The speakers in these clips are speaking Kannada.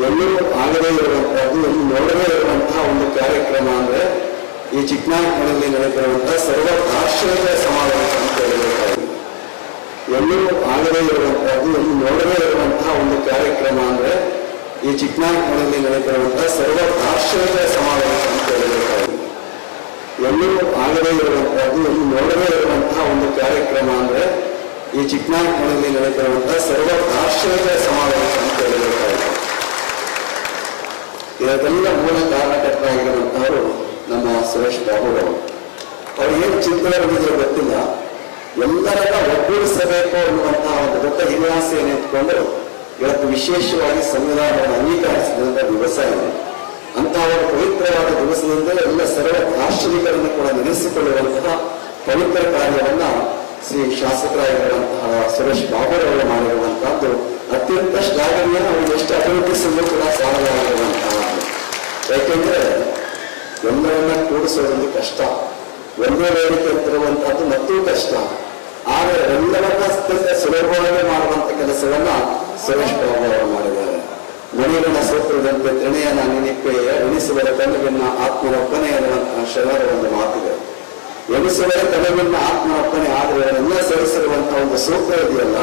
ಎಲ್ಲೂ ಆಗದೇ ಇರುವಂತಹದ್ದು ಎಲ್ಲೂ ನೋಡದೇ ಇರುವಂತಹ ಒಂದು ಕಾರ್ಯಕ್ರಮ ಅಂದ್ರೆ ಈ ಚಿಕ್ಕನಾಯಕನಲ್ಲಿ ನಡೆದಿರುವಂತಹ ಸರ್ವ ಆಶ್ರಯದ ಸಮಾವೇಶ ಅಂತ ಹೇಳಬೇಕಾಗಿದೆ ಎಲ್ಲೂ ಆಗದೇ ಇರುವಂತಹದ್ದು ಎಲ್ಲೂ ನೋಡದೇ ಇರುವಂತಹ ಒಂದು ಕಾರ್ಯಕ್ರಮ ಅಂದ್ರೆ ಈ ಚಿಕ್ಕನಾಯಕನಲ್ಲಿ ನಡೆದಿರುವಂತಹ ಸರ್ವ ಆಶ್ರಯದ ಸಮಾವೇಶ ಅಂತ ಹೇಳಬೇಕಾಗಿದೆ ಎಲ್ಲೂ ಆಗದೇ ಇರುವಂತಹದ್ದು ಎಲ್ಲೂ ನೋಡದೇ ಇರುವಂತಹ ಒಂದು ಕಾರ್ಯಕ್ರಮ ಅಂದ್ರೆ ಈ ಚಿಕ್ಕನಾಯಕನಲ್ಲಿ ನಡೆದಿರುವಂತಹ ಸರ್ವ ರಾಷ್ಟ್ರೀಯ ಸಮಾವೇಶ ಅಂತ ಹೇಳಬೇಕಾಗಿದೆ ಇದಕ್ಕೆಲ್ಲ ಮೂಲ ಕಾರಣಕರ್ತರಾಗಿರುವಂತಹವರು ನಮ್ಮ ಸುರೇಶ್ ಬಾಬುರವರು ಅವ್ರು ಏನು ಚಿಂತನೆ ಬಂದಿದ್ರು ಗೊತ್ತಿಲ್ಲ. ಎಲ್ಲರನ್ನ ಒಗ್ಗೂಡಿಸಬೇಕು ಅನ್ನುವಂತಹ ಒಂದು ದೊಡ್ಡ ಹಿಮಾಸೆಯನ್ನು ಇಟ್ಕೊಂಡು ಇವತ್ತು ವಿಶೇಷವಾಗಿ ಸಂವಿಧಾನವನ್ನು ಅಂಗೀಕರಿಸಿದಂತ ದಿವಸ ಇದೆ. ಅಂತಹ ಒಂದು ಪವಿತ್ರವಾದ ದಿವಸದಿಂದ ಎಲ್ಲ ಸರ್ವ ರಾಷ್ಟ್ರೀಕರನ್ನು ಕೂಡ ನೆನೆಸಿಕೊಳ್ಳುವಂತಹ ಪವಿತ್ರ ಕಾರ್ಯವನ್ನ ಶ್ರೀ ಶಾಸಕರಾಗಿರುವಂತಹ ಸುರೇಶ್ ಬಾಬುರವರು ಮಾಡಿರುವಂತಹದ್ದು ಅತ್ಯಂತ ಶ್ಲಾಘನೀಯ ಅವರು ಎಷ್ಟು ಅಭಿವೃದ್ಧಿಸಲು ಕೂಡ ಎಲ್ಲರನ್ನ ಕಷ್ಟ. ಒಂದೇ ವೇದಿಕೆ ಅಂತಿರುವಂತಹದ್ದು ಮತ್ತೂ ಕಷ್ಟ. ಆದರೆ ಎಲ್ಲರನ್ನ ಅತ್ಯಂತ ಸುಲಭವಾಗಿ ಮಾಡುವಂತ ಕೆಲಸವನ್ನ ಸುರೇಶ್ ಬಾಬು ಅವರು ಮಾಡಿದ್ದಾರೆ. ಮಣಿಗಳ ಸೂತ್ರದಂತೆ ತ್ರಿಣೆಯನ ನೆನಪೆಯ ಎಣಿಸುವರ ಕನವಿನ ಆತ್ಮವಪ್ಪನೆ ಎನ್ನುವಂತಹ ಶರಣರ ಒಂದು ಮಾತಿದೆ. ಎಣಿಸುವರ ಆತ್ಮ ಆತ್ಮವಪ್ಪನೆ ಆದರೆ ಎಲ್ಲ ಸೇರಿಸಿರುವಂತಹ ಒಂದು ಸೂತ್ರ ಇದೆಯಲ್ಲ?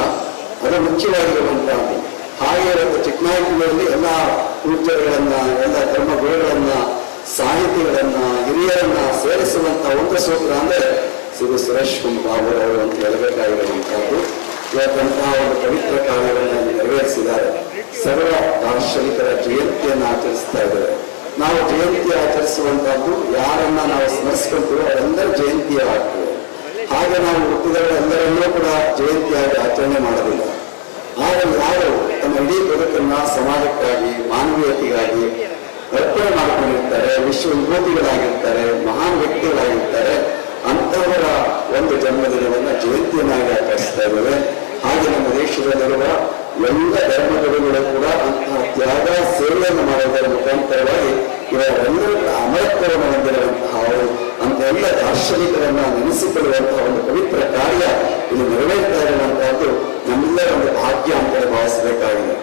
ಅದು ಮುಖ್ಯವಾಗಿರುವಂತಹದ್ದು. ಹಾಗೆ ಒಂದು ಚಿಕ್ಕನಾಯಕನಲ್ಲಿ ಎಲ್ಲ ಪೂಜೆಗಳನ್ನ ಎಲ್ಲ ಧರ್ಮ ಗುರುಗಳನ್ನ ಸೇರಿಸುವಂತಹ ಒಂದು ಸೂತ್ರ ಅಂದ್ರೆ ಶ್ರೀ ಸುರೇಶ್ ಕುಮಾರ್ ಅವರು ಅಂತ ಹೇಳಬೇಕಾಗಿರುವಂತಹದ್ದು ಇವತ್ತಂತಹ ಒಂದು ಪವಿತ್ರ ಕಾರ್ಯವನ್ನು ನೆರವೇರಿಸಿದ್ದಾರೆ. ಸರ್ವ ದಾರ್ಶನಿಕರ ಜಯಂತಿಯನ್ನು ಆಚರಿಸ್ತಾ ಇದ್ದಾರೆ. ನಾವು ಜಯಂತಿ ಆಚರಿಸುವಂತಹದ್ದು ಯಾರನ್ನ ನಾವು ಸ್ಮರಿಸ್ಕೊಂತೀವೋ ಅವರೆಲ್ಲರ ಜಯಂತಿಯ ಆಗ್ತದೆ. ಹಾಗೆ ನಾವು ಹುಟ್ಟಿದವರೆಲ್ಲರನ್ನೂ ಕೂಡ ಜಯಂತಿಯಾಗಿ ಆಚರಣೆ ಮಾಡೋದಿಲ್ಲ. ಆದರೆ ಯಾರು ತಮ್ಮ ಇಡೀ ಬದುಕನ್ನ ಸಮಾಜಕ್ಕಾಗಿ, ಮಾನವೀಯತೆಗಾಗಿ ಅರ್ಪಣೆ ಮಾಡಿಕೊಂಡಿರ್ತಾರೆ ವಿಶ್ವ ವಿಭೂತಿಗಳಾಗಿರ್ತಾರೆ ಮಹಾನ್ ವ್ಯಕ್ತಿಗಳಾಗಿರ್ತಾರೆ ಅಂತವರ ಒಂದು ಜನ್ಮದಿನವನ್ನ ಜಯಂತಿಯನ್ನಾಗಿ ಆಚರಿಸ್ತಾ ಇದ್ದೇವೆ. ಹಾಗೆ ನಮ್ಮ ದೇಶದಲ್ಲಿರುವ ಎಲ್ಲ ಧರ್ಮಗುರುಗಳು ಕೂಡ ಅಂತಹ ತ್ಯಾಗ ಸೇವೆಯನ್ನು ಮಾಡುವುದರ ಮುಖಾಂತರವಾಗಿ ಕೂಡ ಅಮರತ್ವವನ್ನು ಹೊಂದಿರುವಂತಹ ಅಂತ ಎಲ್ಲ ದಾರ್ಶನಿಕರನ್ನ ನೆನೆಸಿಕೊಳ್ಳುವಂತಹ ಒಂದು ಪವಿತ್ರ ಕಾರ್ಯ ಇಲ್ಲಿ ನೆರವೇರ್ತಾ ಇರುವಂತಹದ್ದು ನಮ್ಮೆಲ್ಲರ ಒಂದು ಭಾಗ್ಯ ಅಂತ ಭಾವಿಸಬೇಕಾಗಿದೆ.